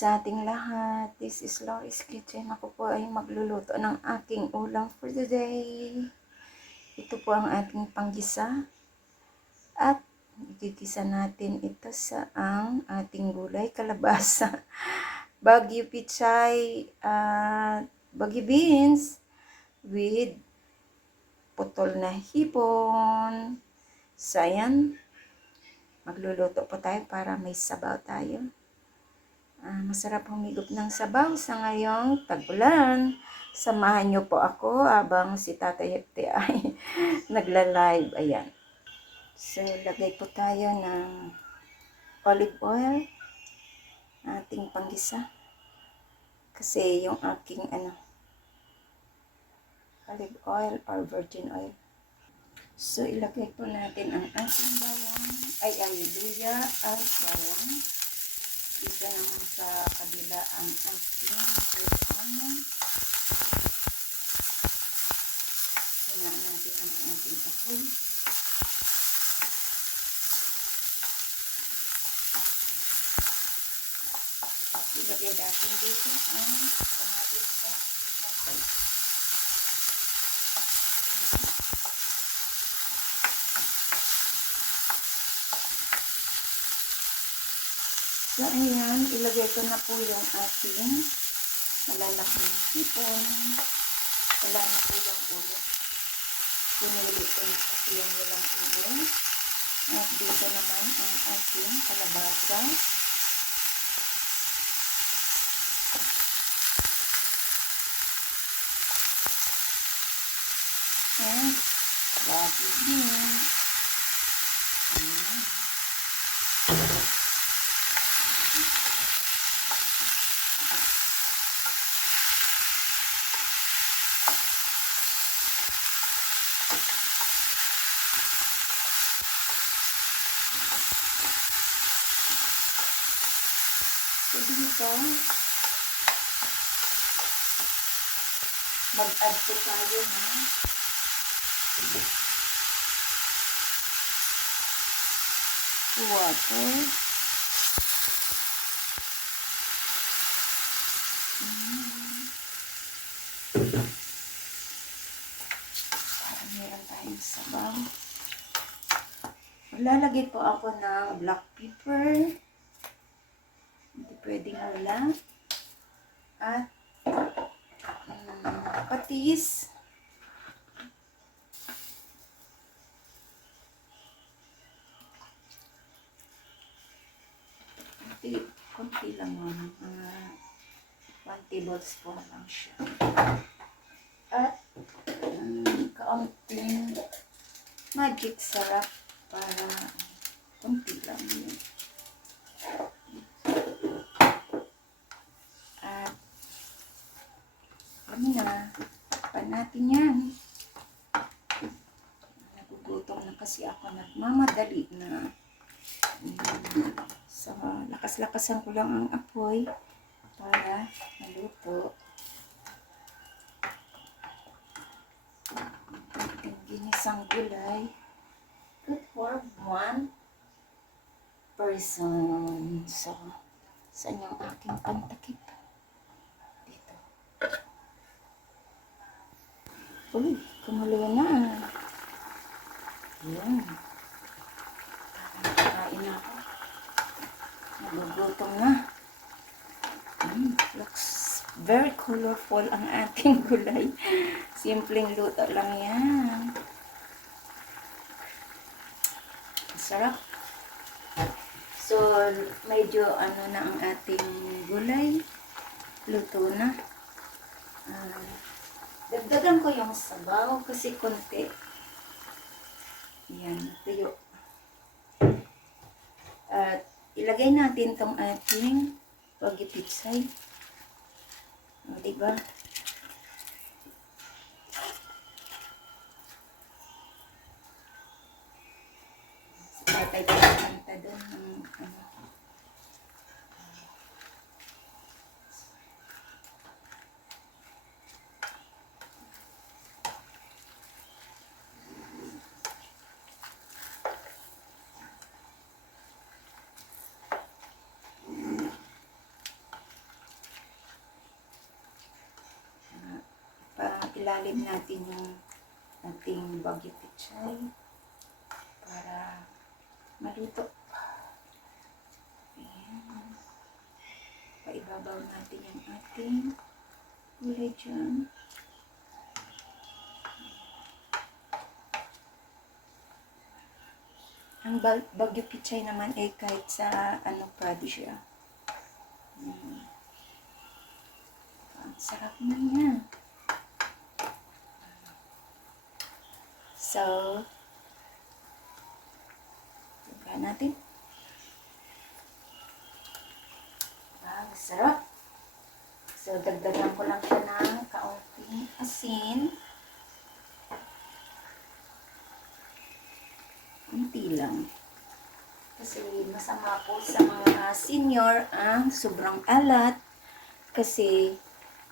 sa ating lahat. This is Loris Kitchen. Ako po ay magluluto ng aking ulam for today. Ito po ang ating panggisa. At igigisa natin ito sa ang ating gulay, kalabasa, bagyo pichay, at bagyo beans with putol na hipon. So, ayan. Magluluto po tayo para may sabaw tayo. Ah, masarap humigop ng sabaw sa ngayong tag-ulan. Samahan niyo po ako habang si Tatay Hepte ay nagla-live. Ayan. So, lagay po tayo ng olive oil. Ating panggisa. Kasi yung aking ano, olive oil or virgin oil. So, ilagay po natin ang ating bawang, ay ang luya at bawang. Dito naman sa kabila ang ating red onion. Hinaan natin ang ating apoy. Ilagay natin dito ang So, ayan, ilagay ko na po yung ating malalaking hipon. Wala na po yung ulo. Pinili ko na kasi yung walang ulo. At dito naman ang ating kalabasa. And bago din. Ayan. So, dito, mag-add po tayo ng water. Sabaw. Maglalagay po ako ng black pepper. Hindi pwedeng wala. At um, patis. Konti, konti lang yun. Mga 1 tablespoon lang siya. At um, kaunting magic sarap para konti lang yun. At ano na, pa natin yan. Nagugutom na kasi ako, nagmamadali na. Mm, So, lakas-lakasan ko lang ang apoy para maluto. Ginisang gulay. Good for one person. So, saan yung aking pantakip? Dito. Uy, kumulo na. Yan. Kakain na ako. Nagugutom na. Mm, looks very colorful ang ating gulay. Simpleng luto lang yan. Sarap. So, medyo ano na ang ating gulay. Luto na. Ah, dagdagan ko yung sabaw kasi konti. Yan, tuyo. At ilagay natin tong ating pagipitsay. O, diba? kay Pagkanta doon. Ang, ano. Ah, ilalim natin yung ating bagyo pichay. Ayan. Paibabaw natin yung ating gulay dyan. Ang bag- bagyo pichay naman ay kahit sa ano pwede siya. Mm. Ang sarap na yan. So, Tuga natin. Wow, sarap. So, dagdagan ko lang siya ng kaunting asin. Kunti lang. Kasi masama po sa mga senior ang sobrang alat. Kasi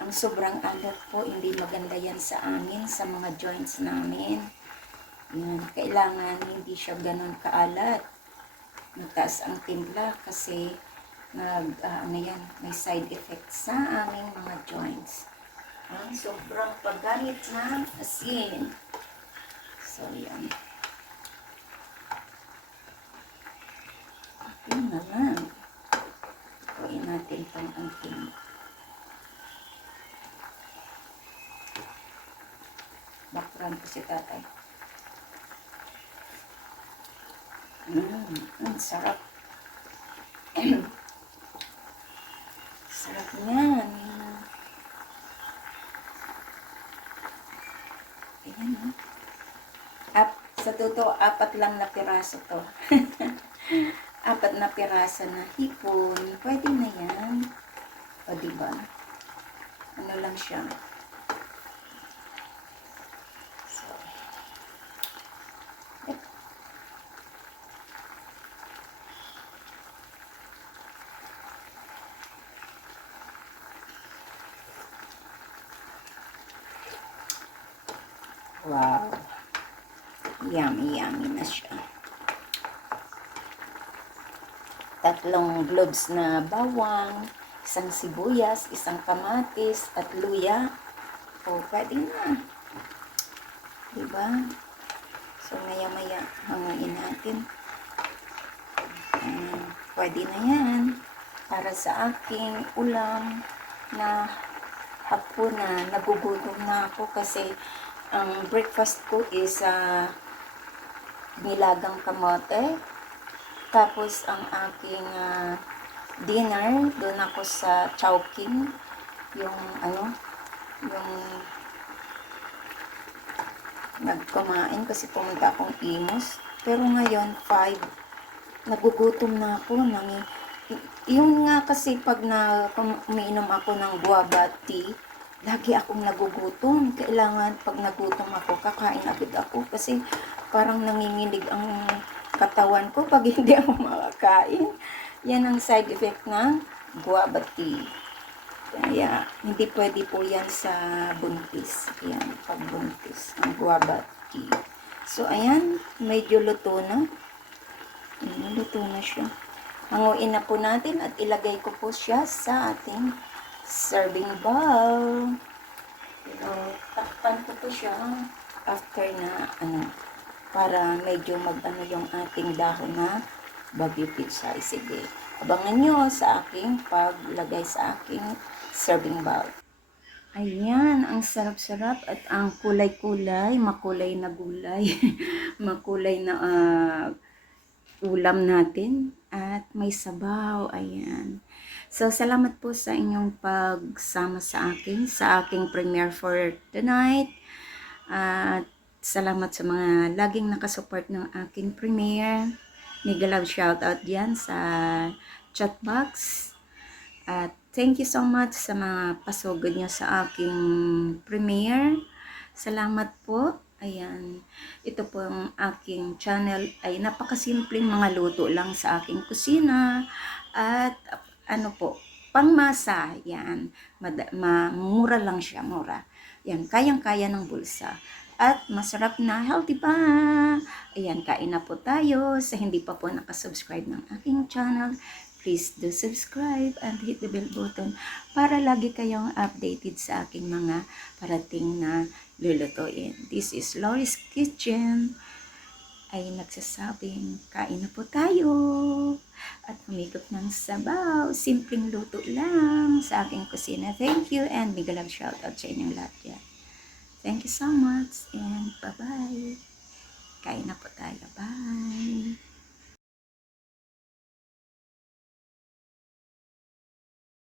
ang sobrang alat po, hindi maganda yan sa amin, sa mga joints namin. Yan, kailangan hindi siya ganun kaalat. Mataas ang timpla kasi nag, ah, ano yan, may side effect sa aming mga joints. Ang sobrang pagganit ng asin. So, yan. Yun naman. Gawin natin pang ating background ko si tatay. Mm, ang sarap. sarap niyan. Ayan, oh. Ap, sa totoo, apat lang na piraso to. apat na piraso na hipon. Pwede na yan. O, diba? Ano lang siya. Wow. Yummy, yummy na siya. Tatlong globes na bawang, isang sibuyas, isang kamatis, at luya. O, pwede na. Diba? So, maya-maya, hangain natin. Ayan, pwede na yan. Para sa aking ulam na hapon na nagugutom na ako kasi ang breakfast ko is uh, nilagang kamote. Tapos ang aking ah, dinner, doon ako sa Chowking. Yung ano, yung nagkumain kasi pumunta akong Imus. Pero ngayon, 5, nagugutom na ako. Nangi, y- yung nga kasi pag na, umiinom ako ng guava tea, lagi akong nagugutom. Kailangan pag nagutom ako, kakain agad ako. Kasi parang nanginginig ang katawan ko pag hindi ako makakain. Yan ang side effect ng guava tea. Kaya, hindi pwede po yan sa buntis. Yan, pag buntis. Ang guava tea. So, ayan, medyo luto na. Ayan, luto na siya. Hanguin na po natin at ilagay ko po siya sa ating serving bowl. So, takpan ko po siya after na, ano, para medyo mag-ano yung ating dahon na bagyo pizza. Sige, abangan nyo sa aking paglagay sa aking serving bowl. Ayan, ang sarap-sarap at ang kulay-kulay, makulay na gulay, makulay na ah, ulam natin at may sabaw. Ayan. So, salamat po sa inyong pagsama sa akin, sa aking premiere for tonight. At salamat sa mga laging nakasupport ng aking premiere. Love shoutout dyan sa chat box. At thank you so much sa mga pasugod nyo sa aking premiere. Salamat po. Ayan. Ito po ang aking channel ay napakasimpleng mga luto lang sa aking kusina. At ano po, pangmasa. Yan. Mada, ma, mura lang siya, mura. Yan, kayang-kaya ng bulsa. At masarap na, healthy pa. Ayan, kain na po tayo. Sa hindi pa po nakasubscribe ng aking channel, please do subscribe and hit the bell button para lagi kayong updated sa aking mga parating na lulutuin. This is Loris Kitchen ay nagsasabing kain na po tayo at humigop ng sabaw. Simpleng luto lang sa aking kusina. Thank you and big love shout out sa inyong lahat yan. Thank you so much and bye-bye. Kain na po tayo. Bye!